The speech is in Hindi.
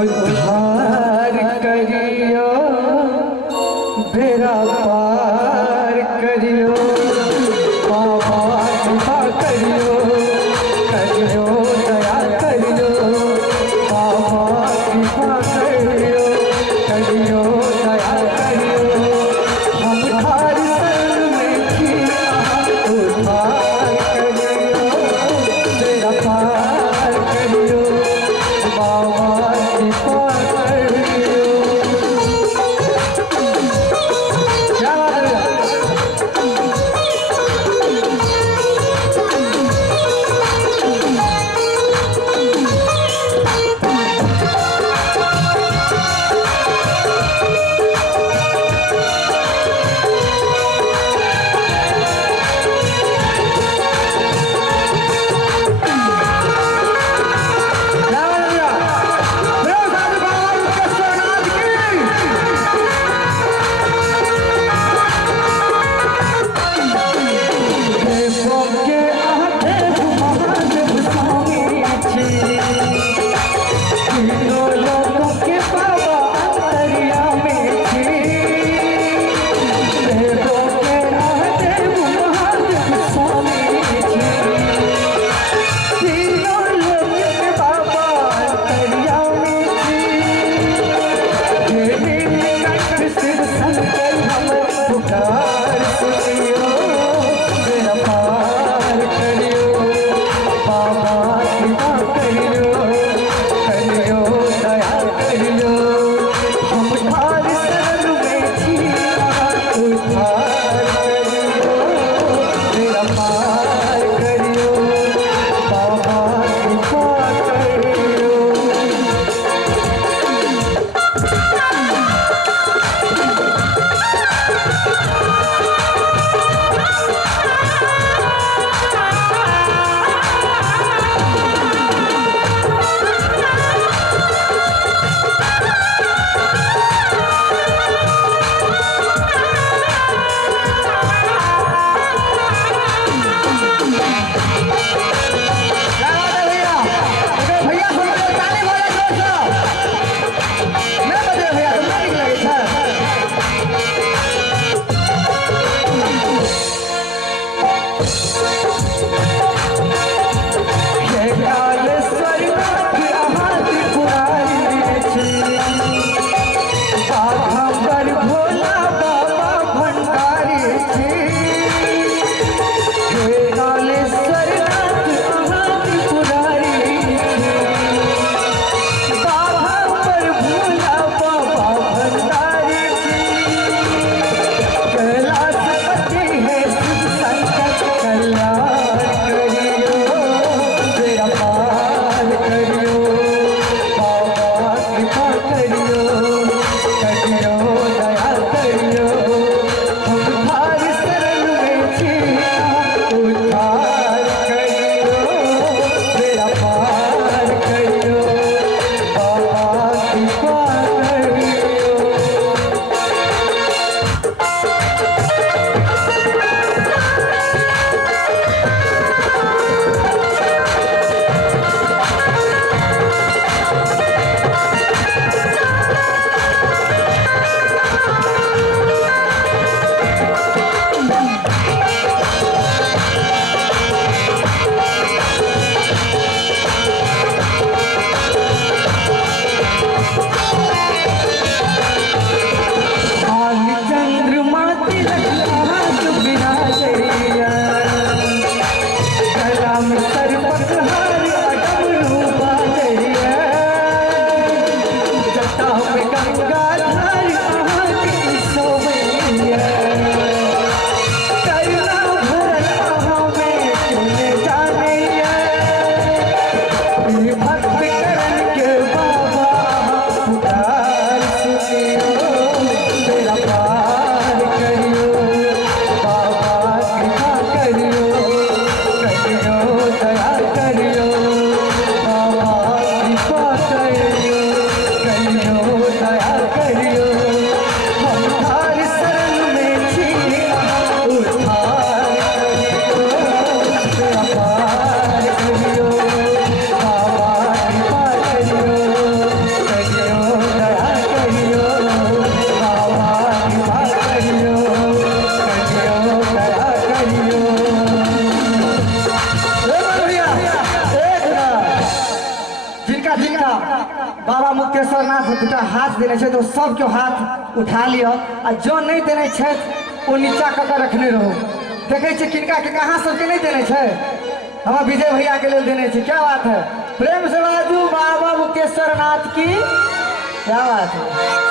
उद्धार करियो बेड़ा पार करियो बाबा कृपा करियो करियो दया करियो बाबा कृपा करियो करियो दया करियो हम थार शरण में की उद्धार करियो बेड़ा पार करियो बाबा कृपा करियो। क्या बात है? मुकेश्वर नाथ दूटा हाथ देने छे तो सबके हाथ उठा लियो आ जो नहीं देने छे वो नीचा कऽ के रखने रहो। देखे छे किनका के कहाँ सबके नहीं देने छे, हमारा विजय भैया के लिए देने छे। क्या बात है, प्रेम से बाजू बाबा मुकेश्वर नाथ की, क्या बात है।